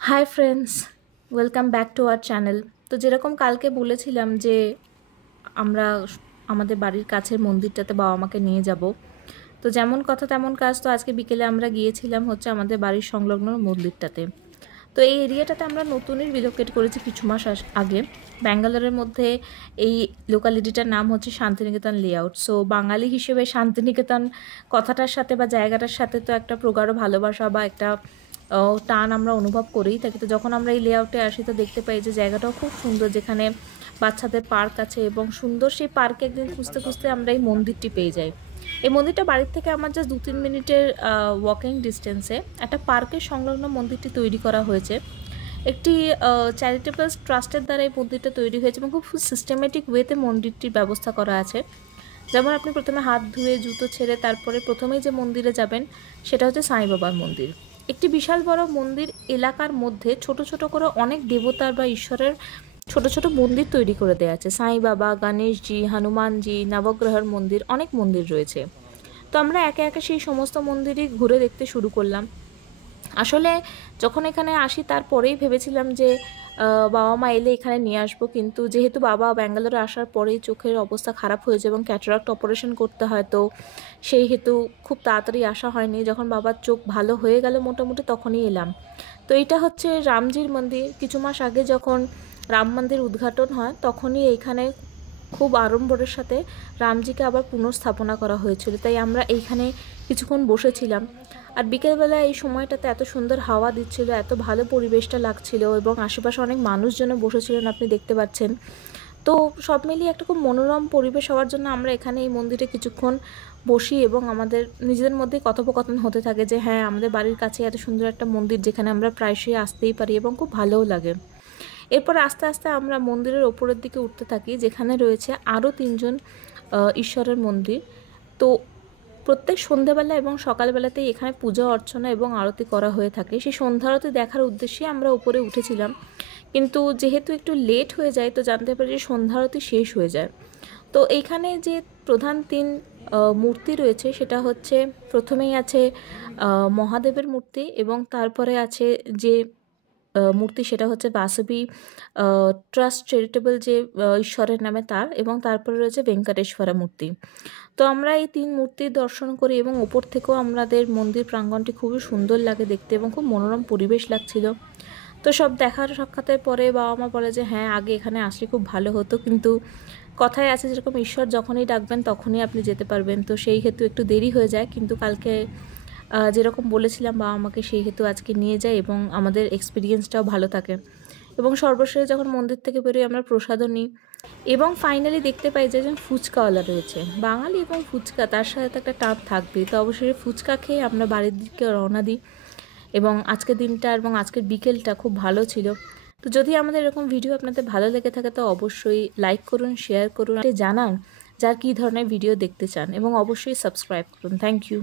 Hi friends, welcome back to our channel. তো যেরকম কালকে বলেছিলাম যে আমরা আমাদের বাড়ির কাছের মন্দিরটাতে বাবা মাকে নিয়ে যাব, তো যেমন কথা তেমন কাজ। তো আজকে বিকেলে আমরা গিয়েছিলাম হচ্ছে আমাদের বাড়ির সংলগ্ন মন্দিরটাতে। তো এই এরিয়াটাতে আমরা নতুনই রিলোকেট করেছি কিছু মাস আগে। ব্যাঙ্গালোরের মধ্যে এই লোকালিটিটার নাম হচ্ছে শান্তিনিকেতন লেআউট। সো বাঙালি হিসেবে শান্তিনিকেতন কথাটার সাথে বা জায়গাটার সাথে তো একটা প্রগাঢ় ভালোবাসা বা একটা টান আমরা অনুভব করেই থাকি। তো যখন আমরা এই লেআউটে আসি তো দেখতে পাই যে জায়গাটাও খুব সুন্দর, যেখানে বাচ্চাদের পার্ক আছে এবং সুন্দর সেই পার্কে একদিন খুঁজতে খুঁজতে আমরা এই মন্দিরটি পেয়ে যাই। এই মন্দিরটা বাড়ির থেকে আমার জাস্ট 2-3 মিনিটের ওয়াকিং ডিস্টেন্সে একটা পার্কের সংলগ্ন মন্দিরটি তৈরি করা হয়েছে। একটি চ্যারিটেবল ট্রাস্টের দ্বারা এই মন্দিরটা তৈরি হয়েছে এবং খুব সিস্টেমেটিক ওয়েতে মন্দিরটির ব্যবস্থা করা আছে। যেমন আপনি প্রথমে হাত ধুয়ে জুতো ছেড়ে তারপরে প্রথমেই যে মন্দিরে যাবেন সেটা হচ্ছে সাই বাবার মন্দির। একটি বিশাল বড় মন্দির এলাকার মধ্যে ছোট ছোট করে অনেক দেবতার বা ঈশ্বরের ছোট ছোট মন্দির তৈরি করে দেওয়া আছে। সাই বাবা, গণেশজি, হনুমানজি, নবগ্রহের মন্দির, অনেক মন্দির রয়েছে। তো আমরা একে একে সেই সমস্ত মন্দিরই ঘুরে দেখতে শুরু করলাম। আসলে যখন এখানে আসি তারপরেই ভেবেছিলাম যে বাবা মা এলে এখানে নিয়ে আসবো, কিন্তু যেহেতু বাবা ব্যাঙ্গালোরে আসার পরেই চোখের অবস্থা খারাপ হয়েছে এবং ক্যাটারাক্ট অপারেশন করতে হয়, তো সেই হেতু খুব তাড়াতাড়ি আসা হয়নি। যখন বাবার চোখ ভালো হয়ে গেল মোটামুটি তখনই এলাম। তো এটা হচ্ছে রামজির মন্দির। কিছু মাস আগে যখন রাম মন্দির উদ্ঘাটন হয় তখনই এইখানে খুব আড়ম্বরের সাথে রামজিকে আবার পুনঃস্থাপনা করা হয়েছিল, তাই আমরা এইখানে কিছুক্ষণ বসেছিলাম। আর বিকেলবেলা এই সময়টাতে এত সুন্দর হাওয়া দিচ্ছিল, এত ভালো পরিবেশটা লাগছিল এবং আশেপাশে অনেক মানুষজনও বসেছিলেন, আপনি দেখতে পাচ্ছেন। তো সব মিলিয়ে একটা খুব মনোরম পরিবেশ হওয়ার জন্য আমরা এখানে এই মন্দিরে কিছুক্ষণ বসি এবং আমাদের নিজেদের মধ্যে কথোপকথন হতে থাকে যে হ্যাঁ, আমাদের বাড়ির কাছে এত সুন্দর একটা মন্দির যেখানে আমরা প্রায়শই আসতেই পারি এবং খুব ভালোও লাগে। এরপর আস্তে আস্তে আমরা মন্দিরের ওপরের দিকে উঠতে থাকি, যেখানে রয়েছে আরও 3জন ঈশ্বরের মন্দির। তো প্রত্যেক সন্ধ্যাবেলা এবং সকালবেলাতেই এখানে পূজা অর্চনা এবং আরতি করা হয়ে থাকে। সেই সন্ধ্যা আরতি দেখার উদ্দেশ্যে আমরা উপরে উঠেছিলাম, কিন্তু যেহেতু একটু লেট হয়ে যায় তো জানতে পারি যে সন্ধ্যা আরতি শেষ হয়ে যায়। তো এইখানে যে প্রধান 3 মূর্তি রয়েছে সেটা হচ্ছে, প্রথমেই আছে মহাদেবের মূর্তি এবং তারপরে আছে যে মূর্তি সেটা হচ্ছে বাসবী ট্রাস্ট চ্যারিটেবল যে ঈশ্বরের নামে তার, এবং তারপরে রয়েছে ভেঙ্কটেশ্বরা মূর্তি। তো আমরা এই 3 মূর্তির দর্শন করি এবং ওপর থেকেও আমাদের মন্দির প্রাঙ্গণটি খুবই সুন্দর লাগে দেখতে এবং খুব মনোরম পরিবেশ লাগছিল। তো সব দেখার সাক্ষাতের পরে বাবা মা বলে যে হ্যাঁ, আগে এখানে আসলে খুব ভালো হতো, কিন্তু কথায় আছে যেরকম ঈশ্বর যখনই ডাকবেন তখনই আপনি যেতে পারবেন। তো সেই হেতু একটু দেরি হয়ে যায়, কিন্তু কালকে যেরকম বলেছিলাম বাবা আমাকে, সেই হেতু আজকে নিয়ে যায় এবং আমাদের এক্সপিরিয়েন্সটাও ভালো থাকে। এবং সর্বশেষে যখন মন্দির থেকে বেরোই আমরা প্রসাদও নিই এবং ফাইনালি দেখতে পাই যে একজন ফুচকাওয়ালা রয়েছে। বাঙালি এবং ফুচকা, তার সাথে তো একটা টান থাকবেই। তো অবশ্যই ফুচকা খেয়ে আমরা বাড়ির দিকে রওনা দিই এবং আজকের দিনটা এবং আজকের বিকেলটা খুব ভালো ছিল। তো যদি আমাদের এরকম ভিডিও আপনাদের ভালো লেগে থাকে তো অবশ্যই লাইক করুন, শেয়ার করুন, জানান যার কী ধরনের ভিডিও দেখতে চান এবং অবশ্যই সাবস্ক্রাইব করুন। Thank you.